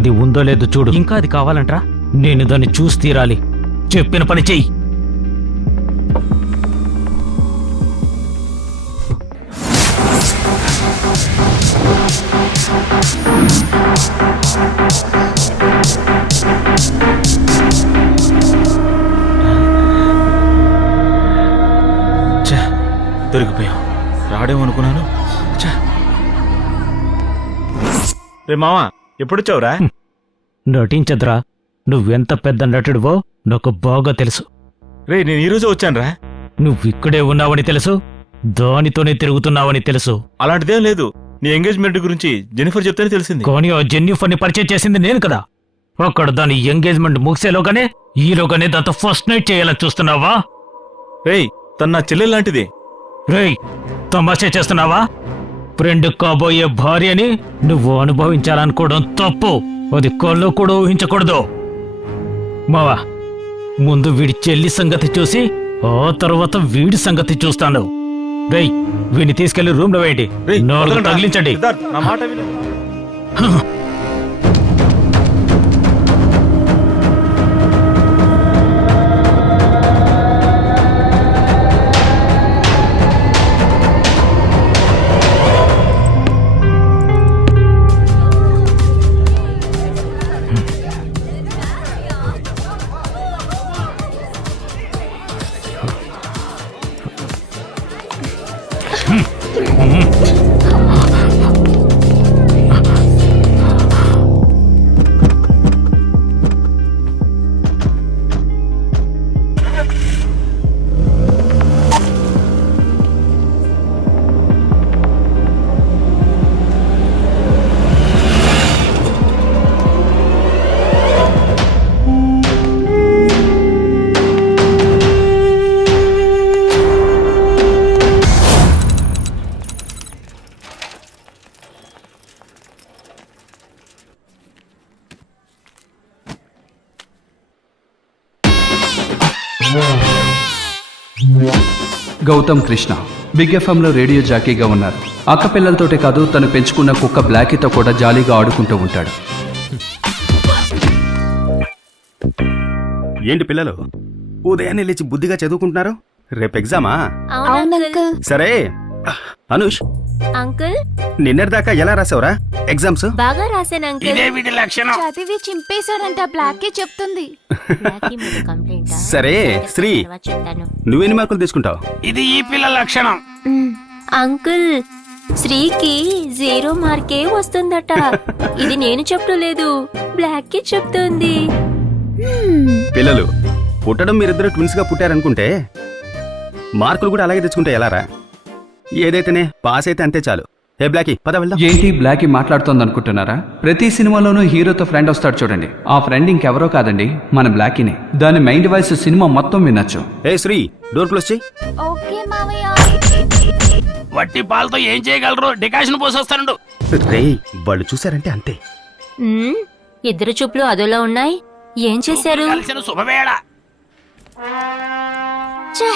అది ఉందో లేదో చూడు. ఇంకా అది కావాలంట్రా? నేను దాన్ని చూసి తీరాలి. చెప్పిన పని చెయ్యి. దొరికిపోయాం. రాడేమనుకున్నాను. రే మావా, ఎప్పుడొచ్చావురా? నటించదురా. నువ్వెంత పెద్ద నటుడువో నాకు బాగా తెలుసు. రే, నేను ఈరోజే వచ్చానురా. నువ్విక్కడే ఉన్నావని తెలుసు, దానితోనే తిరుగుతున్నావని తెలుసు. అలాంటిదేం లేదు. నీ ఎంగేజ్మెంట్ గురించి జెన్నిఫర్ చెప్తేనే తెలిసింది. కానీ ఆ జెన్నిఫర్ని పరిచయం చేసింది నేను కదా. అక్కడ దాని ఎంగేజ్మెంట్ ముగిసేలోగానే ఈలోగానే దాంతో ఫస్ట్ నైట్ చేయాలని చూస్తున్నావా? రేయ్, తన నా చెల్లెలు లాంటిది. రేయ్, తమాషా చేస్తున్నావా? ఫ్రెండ్ కాబోయే భార్యని నువ్వు అనుభవించాలనుకోవడం తప్పు. అది కళ్ళు కూడా ఊహించకూడదు. మావా, ముందు వీడి చెల్లి సంగతి చూసి ఆ తర్వాత వీడి సంగతి చూస్తాను. రేయ్, వీడిని తీసుకెళ్లి రూమ్ లో వేయండి. నాలుగు తగిలించండి. నా మాట విను. గౌతమ్ కృష్ణ బిగ్ ఎఫ్ఎంలో రేడియో జాకీగా ఉన్నారు. అక్క పిల్లలతోటే కాదు, తను పెంచుకున్న కుక్క బ్లాకీతో కూడా జాలీగా ఆడుకుంటూ ఉంటాడు. ఏంటి పిల్లలు ఉదయాన్నే లేచి బుద్ధిగా చదువుకుంటున్నారు? రేపు ఎగ్జామా? సరే అనుష్, అంకుల్ నిన్నటిదాకా ఎలా రాసావురా ఎగ్జామ్స్? బాగా రాశాను అంకుల్. చదివి చింపేశాడంట బ్లాక్ చెప్తుంది. సరే శ్రీ, నువ్వెన్ని మార్కులు తీసుకుంటావు? ఇది ఈ పిల్లల లక్షణం. అంకుల్, శ్రీకి 0 మార్కే వస్తుందట. ఇది నేను చెప్పలేదు, బ్లాక్ కి చెప్తుంది. పిల్లలు పుట్టడం మీరిద్దరు ట్విన్స్ గా పుట్టారనుకుంటే మార్కులు కూడా అలాగే తెచ్చుకుంటే ఎలారా? ఏదైతేనే పాస్ అయితే అంతే చాలు. ఏ బ్లాకీ, పద వెళ్దాం. ఏంటి బ్లాకీ మాట్లాడుతోంది అనుకుంటున్నారా? ప్రతి సినిమాలోనూ హీరోతో ఫ్రెండ్ వస్తాడు చూడండి. ఆ ఫ్రెండ్ ఇంకెవరో కాదండి, మన బ్లాకీనే. దాని మైండ్ వాయిస్ సినిమా మొత్తం వినొచ్చు. ఏ శ్రీ, డోర్ క్లోజ్ చెయ్యి. ఓకే మావయ్య. వట్టి పాలతో ఏం చేయగలరు? డికాషన్ పోసొస్తాను. రేయ్, వాళ్ళు చూసారంటే అంతే. ఇద్దరు చూపులు అదోలా ఉన్నాయి. ఏం చేశారు? శుభవేళ. ఛే!